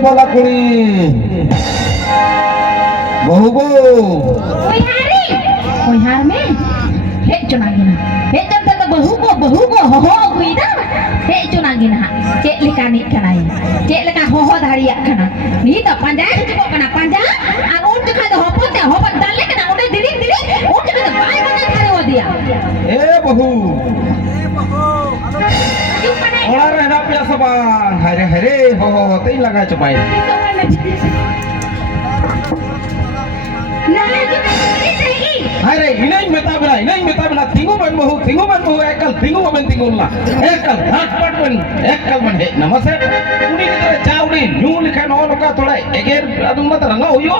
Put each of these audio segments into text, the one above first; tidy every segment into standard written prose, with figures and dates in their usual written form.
bola kuri bau कोई हार में हे चुनागिना हे जब तक बहू को हो गुइदा हे चुनागिना चे लिका नि कनाई चे लिका हो धारिया कना नी तो पंजा चुको कना पंजा आ उन जखा तो होपन डाले कना उडे दिरी उन जखा तो बाय बना थारे हो दिया ए बहू ओला रहना पिया सबा हरे हो तई लगा चपाई अरे इन्हीं मेता बना तिंगु बन बहु एकल तिंगु बन तिंगुला एकल घाटपट बन एकल बन हे नमस्ते उनी के चावड़ी न्यू लिखा नो नका थोड़ा एगेर अदु मत रंगा होयो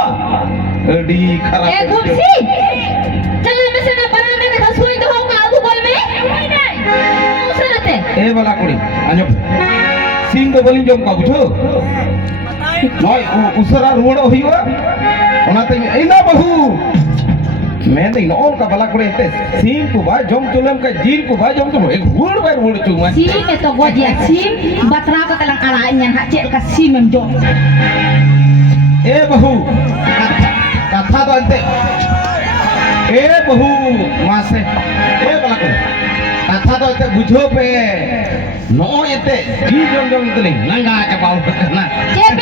अडी खराब ए गुप्सी चल में से ना बना में हसुई तो होगा आगु बोल में उसराते ए वाला कुड़ी आजो सिंग तो बोलिं जम का बुझो नय उसरा रोड़ो होयो ओनाते इना बहु मैं नहीं नौ का भला करे ते सीम को भाई जम तुलम का जीन को भाई जम तो एक वुड़ तू मैं सीम में तो गोजिया सीम बतरा को तलंग आला इन हक चेल का सीम में जो ए बहू कथा तो अंते ए बहू मासे ए भला करे कथा तो अंते बुझो पे नो येते जी जम इतने नंगा के पाव ना के